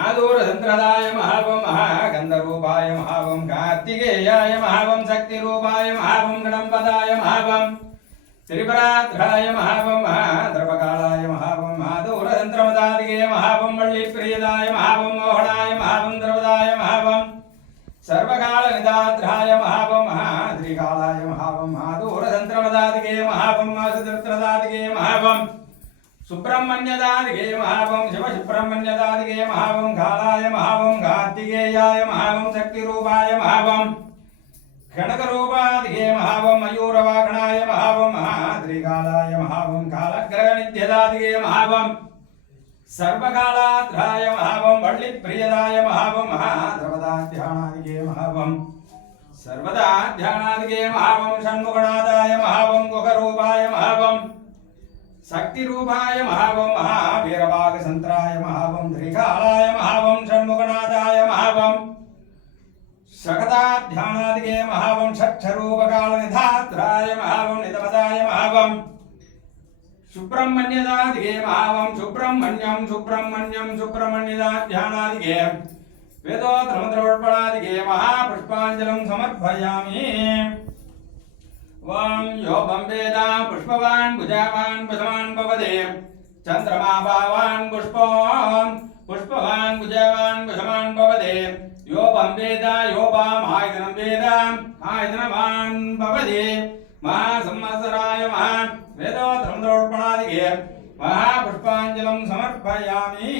आदूरचन्द्रदाय महावं महागन्धरूपाय महावं कार्तिकेयाय महावं शक्तिरूपाय महावं गणपदाय महावं त्रिपुराध्राय महावं महाद्रवकालाय महावं आदूरचन्द्रमदादिगे महावं वल्लीप्रियदाय महावं मोहनाय महावं द्रवदाय महावं सर्वकालनिदाध्राय महावं महाद्रिकालाय महावं आदूरचन्द्रमदादिगे महावं मासदत्रदादिगे महावं सुब्रह्मण्यदादिगे महावं शिवसुब्रह्मण्यदादिगे महावं कालाय महावं कार्तिकेयाय महावं शक्तिरूपाय महावं गणकरूपादिगे महावं मयूरवाहनाय महावं महाद्रिकालाय महावं कालग्रहनित्यदादिगे महावं सर्वकालाध्राय महावं वल्लीप्रियदाय महावं महाद्रवदाध्यानादिगे महावं सर्वदाध्यानादिगे महावं षण्मुखनादाय महावं गुहरूपाय महावं शक्तिरूपाय महावं महावीरभागसन्त्राय महावं त्रिकालाय महावं षण्मुखनादाय महावं शकदाध्यानादिगे महावं षट्छरूपकालनिधात्राय महावं निधमदाय महावं सुब्रह्मण्यदादिगे महावं सुब्रह्मण्यदाध्यानादिगे वेदोत्तमद्रवणपणादिगे महापुष्पाञ्जलिं समर्पयामि। वां यो बम्बेदा पुष्पवान् भुजावान् भुजवान् भवदे चन्द्रमा भावान् पुष्पवान् भुजावान् भुजवान् भवदे यो बम्बेदा यो वाम् आयतनं वेदा आयतनवान् भवदे महासंवत्सराय महान् वेदोत्तमद्रवणपणादिगे महापुष्पाञ्जलिं समर्पयामि।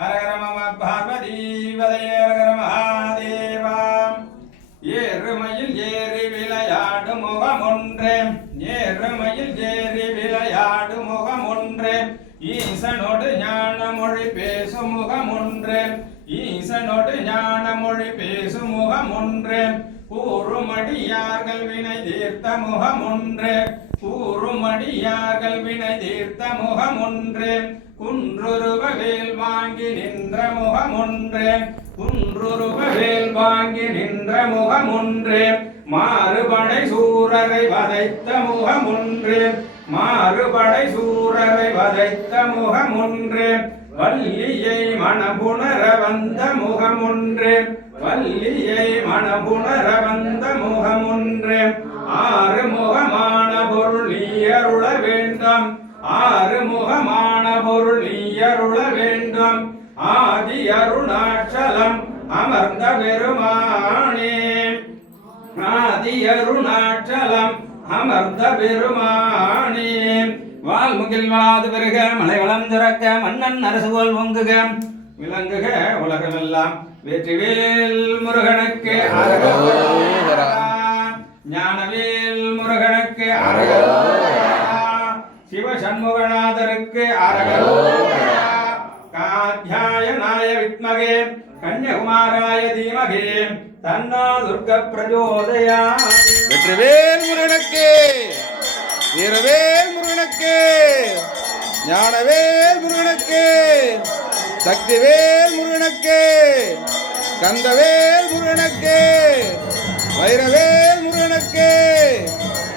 हर हर मम पार्वतीपतये हर हर महादेव। ஏறுமையில் ஏறி விளையாடு முகம் ஒன்றே ஏறுமையில் ஏறி விளையாடு முகம் ஒன்றே ஈசனோடு ஞான மொழி பேசும் முகம் ஒன்றே ஈசனோடு ஞான மொழி பேசும் முகம் ஒன்றே கூறுமடியார்கள் வினை தீர்த்த முகம் ஒன்றே கூறுமடியார்கள் வினை தீர்த்த முகம் ஒன்றே குன்றுருவ வேல் வாங்கி நின்ற முகம் ஒன்றே குன்றுருவ வேல் வாங்கி நின்ற முகம் ஒன்றே மாறுபடை சூரரை வதைத்த முகம் ஒன்றே மாறுபடை சூரரை வதைத்த முகம் ஒன்றே வள்ளியை மணபுணர வந்த முகம் ஒன்றே வள்ளியை மணபுணர வந்த முகம் ஒன்றே ஆறு முகமான பொருள் நீயருள வேண்டும் ஆறு முகமான பொருள் நீயருள வேண்டும் ஆதி அருணாச்சலம் அமர்ந்த பெருமானே ஆதி அருணாச்சலம் அமர்ந்த பெருமானே வால்முகில் வளாது பெருக மலை வளம் திறக்க மன்னன் அரசுகோல் ஓங்குக விளங்குக உலகமெல்லாம் வெற்றிவேல் முருகனுக்கு அரகரோகரா ஞானவேல் முருகனுக்கு அரகரோகரா சிவசண்முகநாதருக்கு அரகரோகரா காத்யாயனாய வித்மகே கன்யகுமாராய தீமகே தன்னோ துர்க பிரச்சோதயாத். வெற்றிவேல் முருகனுக்கு வீரவேல் முருகனுக்கு ஞானவேல் முருகனுக்கு சக்திவேல் முருகனுக்கு கந்தவேல் முருகனுக்கு வைரவேல் முருகனுக்கு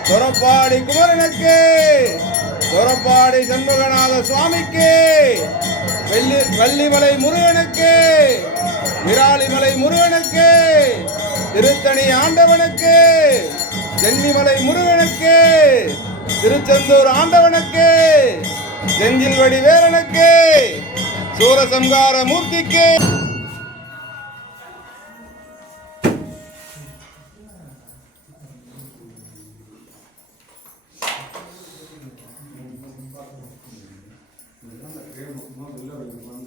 தொரப்பாடி குமரனுக்கு தொரப்பாடி சண்முகநாத சுவாமிக்கு வள்ளிமலை முருகனுக்கு விராலிமலை முருகனுக்கு திருத்தணி ஆண்டவனுக்கு சென்னிமலை முருகனுக்கு திருச்செந்தூர் ஆண்டவனுக்கு செஞ்சில்வடி வேலனுக்கு சூரசம்கார மூர்த்திக்கு Gracias.